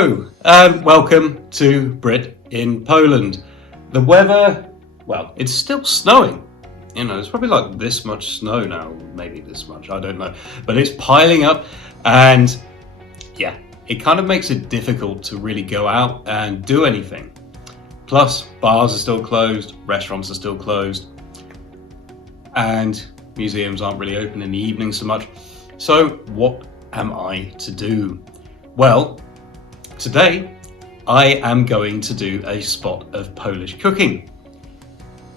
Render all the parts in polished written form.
Hello and welcome to Brit in Poland. The weather, well, it's still snowing. You know, it's probably like this much snow now, maybe this much, I don't know. But it's piling up and yeah, it kind of makes it difficult to really go out and do anything. Plus, bars are still closed, restaurants are still closed, and museums aren't really open in the evening so much. So what am I to do? Well, today I am going to do a spot of Polish cooking.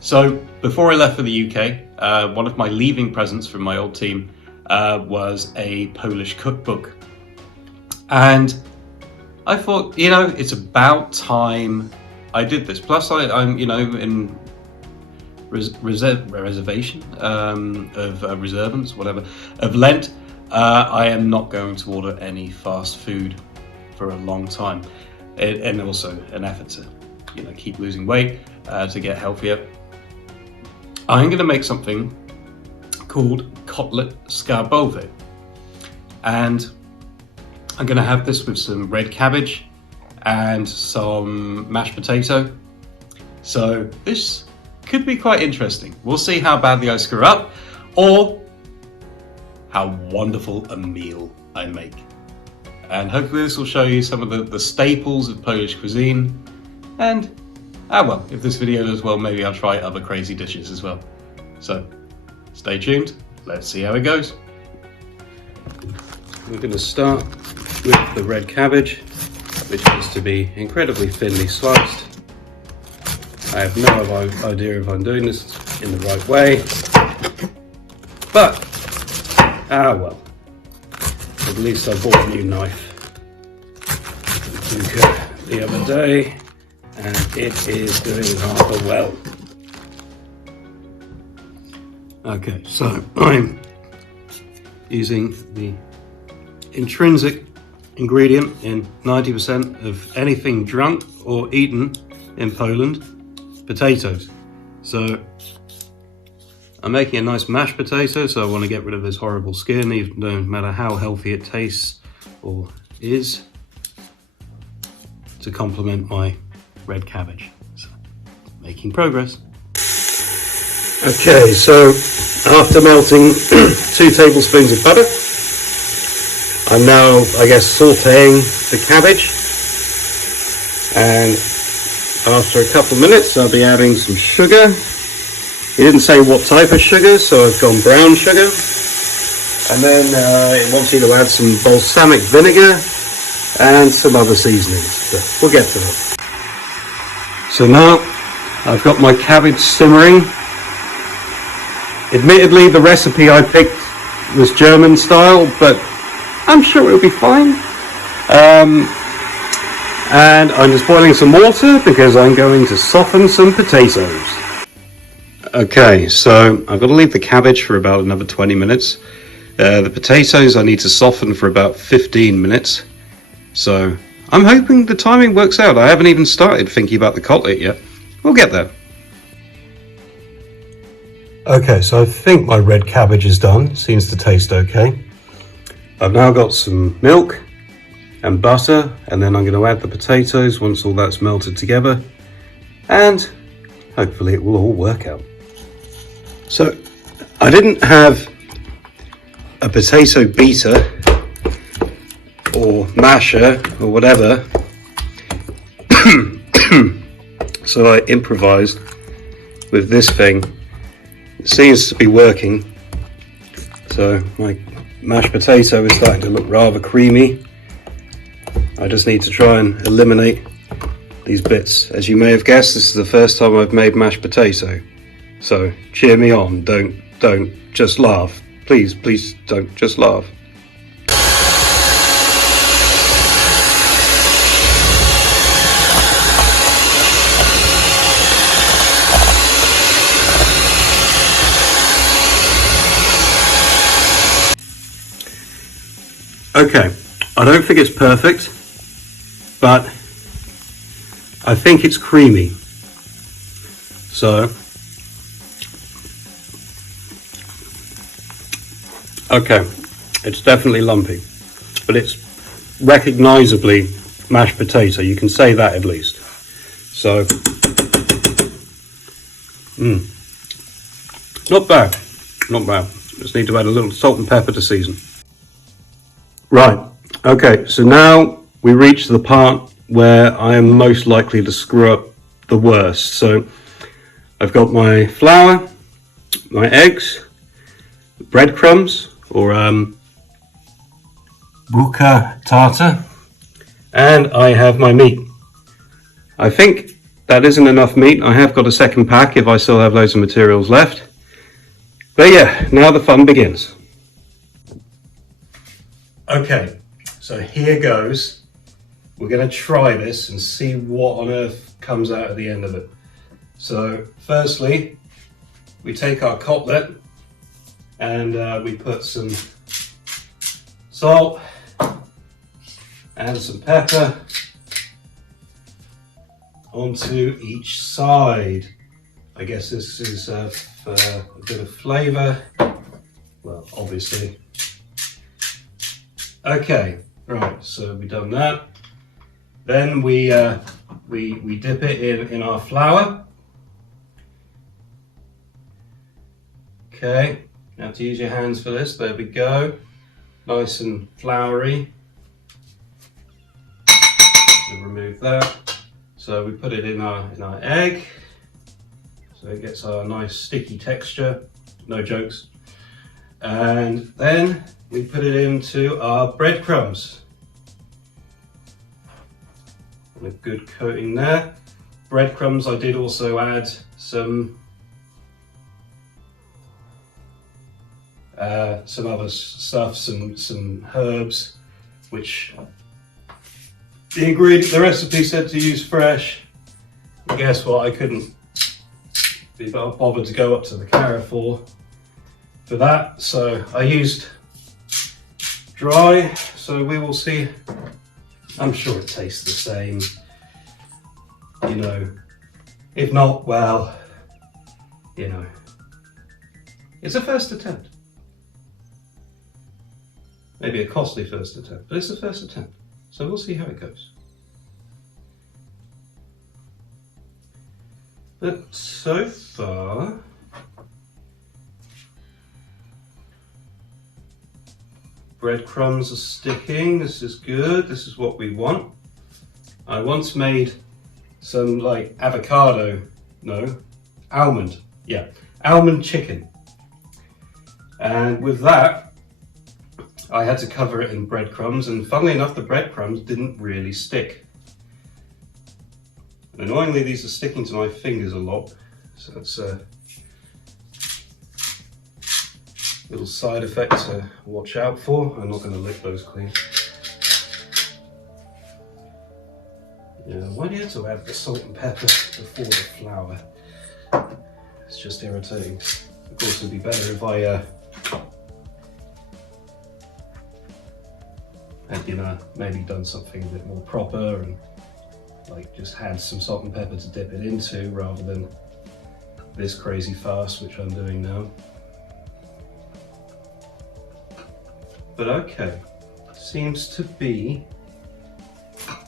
So before I left for the UK, one of my leaving presents from my old team was a Polish cookbook. And I thought, you know, it's about time I did this. Plus I'm, you know, in reservation of reservance, whatever, of Lent. I am not going to order any fast food for a long time, and also an effort to, you know, keep losing weight, to get healthier. I'm going to make something called Kotlet Schabowy, and I'm going to have this with some red cabbage and some mashed potato. So this could be quite interesting. We'll see how badly I screw up, or how wonderful a meal I make. And hopefully this will show you some of the staples of Polish cuisine. And, well, if this video does well, maybe I'll try other crazy dishes as well. So, stay tuned. Let's see how it goes. We're going to start with the red cabbage, which is to be incredibly thinly sliced. I have no idea if I'm doing this in the right way, but well, at least I bought a new knife the other day, and it is doing rather well. Okay, so I'm using the intrinsic ingredient in 90% of anything drunk or eaten in Poland: potatoes. So I'm making a nice mashed potato, so I want to get rid of this horrible skin, even no matter how healthy it tastes or is, to complement my red cabbage. So, making progress. Okay, so after melting 2 tablespoons of butter, I'm now, I guess, sauteing the cabbage, and after a couple of minutes I'll be adding some sugar. He didn't say what type of sugar, so I've gone brown sugar. And then it wants you to add some balsamic vinegar and some other seasonings, but we'll get to that. So now I've got my cabbage simmering. Admittedly, the recipe I picked was German style, but I'm sure it'll be fine. And I'm just boiling some water because I'm going to soften some potatoes. Okay, so I've got to leave the cabbage for about another 20 minutes. The potatoes I need to soften for about 15 minutes. So I'm hoping the timing works out. I haven't even started thinking about the cutlet yet. We'll get there. Okay, so I think my red cabbage is done. Seems to taste okay. I've now got some milk and butter, and then I'm going to add the potatoes once all that's melted together. And hopefully it will all work out. So I didn't have a potato beater or masher or whatever, so I improvised with this thing. It seems to be working. So my mashed potato is starting to look rather creamy. I just need to try and eliminate these bits. As you may have guessed, this is the first time I've made mashed potato. So cheer me on, don't just laugh. Please don't just laugh. Okay, I don't think it's perfect, but I think it's creamy. So, okay, it's definitely lumpy, but it's recognizably mashed potato. You can say that at least. So, not bad, not bad. Just need to add a little salt and pepper to season. Right, okay, so now we reach the part where I am most likely to screw up the worst. So I've got my flour, my eggs, breadcrumbs, or buka tartar, and I have my meat. I think that isn't enough meat. I have got a second pack if I still have loads of materials left. But yeah, now the fun begins. Okay, so here goes. We're going to try this and see what on earth comes out at the end of it. So firstly, we take our cutlet and we put some salt and some pepper onto each side. I guess this is for a bit of flavour. Well, obviously. Okay, right, so we've done that. Then we dip it in our flour. Okay, you have to use your hands for this. There we go. Nice and floury. We'll remove that. So we put it in our egg. So it gets our nice sticky texture. No jokes. And then we put it into our breadcrumbs. And a good coating there. Breadcrumbs, I did also add some other stuff, some herbs, which the recipe said to use fresh. And guess what? I couldn't be bothered to go up to the Carrefour for that, so I used dry. So we will see. I'm sure it tastes the same, you know. If not, well, you know, it's a first attempt. Maybe a costly first attempt, but it's the first attempt. So we'll see how it goes. But so far, breadcrumbs are sticking. This is good. This is what we want. I once made some almond chicken. And with that, I had to cover it in breadcrumbs, and funnily enough, the breadcrumbs didn't really stick. And annoyingly, these are sticking to my fingers a lot, so that's a little side effect to watch out for. I'm not going to lick those clean. Yeah, why do you have to add the salt and pepper before the flour? It's just irritating. Of course, it'd be better if I had, maybe done something a bit more proper and just had some salt and pepper to dip it into rather than this crazy farce which I'm doing now. But okay, seems to be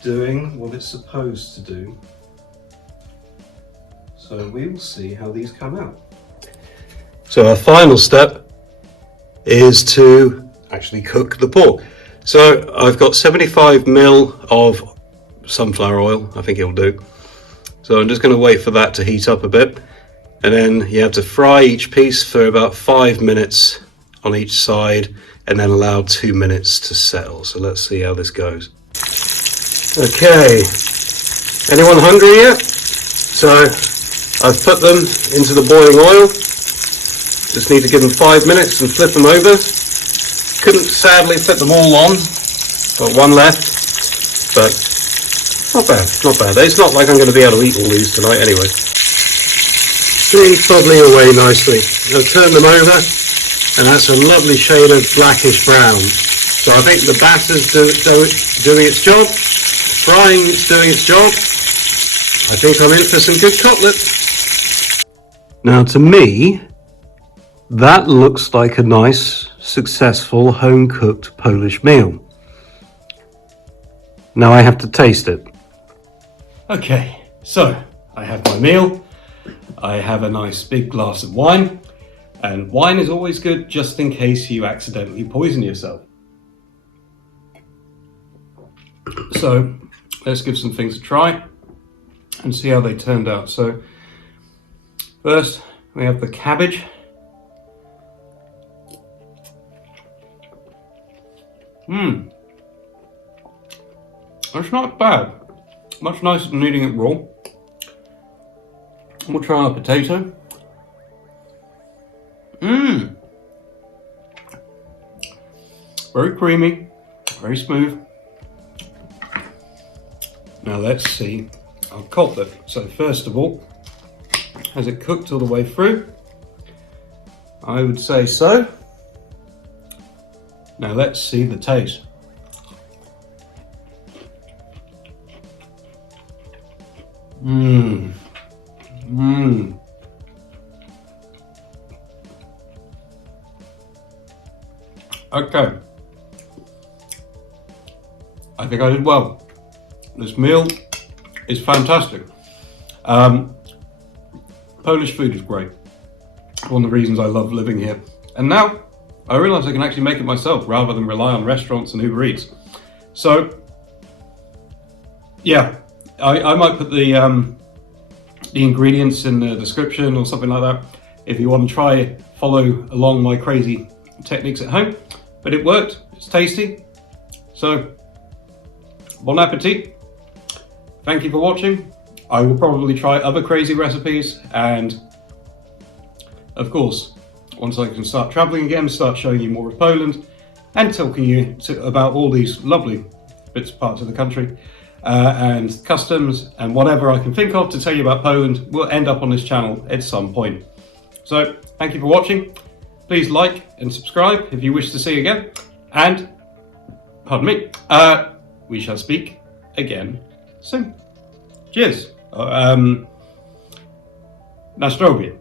doing what it's supposed to do. So we will see how these come out. So our final step is to actually cook the pork. So I've got 75 ml of sunflower oil, I think it'll do. So I'm just going to wait for that to heat up a bit. And then you have to fry each piece for about 5 minutes on each side and then allow 2 minutes to settle. So let's see how this goes. Okay, anyone hungry yet? So I've put them into the boiling oil. Just need to give them 5 minutes and flip them over. Couldn't sadly fit them all on, got one left, but not bad, not bad. It's not like I'm going to be able to eat all these tonight anyway. Being bubbling away nicely. I'll turn them over, and that's a lovely shade of blackish brown. So I think the batter's doing its job, frying is doing its job. I think I'm in for some good cutlets. Now to me, that looks like a nice, successful, home-cooked Polish meal. Now I have to taste it. Okay, so I have my meal. I have a nice big glass of wine. And wine is always good just in case you accidentally poison yourself. So let's give some things a try and see how they turned out. So first we have the cabbage. That's not bad. Much nicer than eating it raw. We'll try our potato. Very creamy, very smooth. Now let's see our cutlet. So first of all, has it cooked all the way through? I would say so. Now let's see the taste. Okay. I think I did well. This meal is fantastic. Polish food is great. One of the reasons I love living here. And now I realise I can actually make it myself rather than rely on restaurants and Uber Eats. So yeah, I might put the ingredients in the description or something like that if you want to try follow along my crazy techniques at home. But it worked, it's tasty. So bon appetit. Thank you for watching. I will probably try other crazy recipes, and of course, once I can start traveling again, start showing you more of Poland and talking you about all these lovely parts of the country and customs and whatever I can think of to tell you about Poland will end up on this channel at some point. So thank you for watching. Please like and subscribe if you wish to see again, and pardon me, we shall speak again soon. Cheers. Na zdrowie.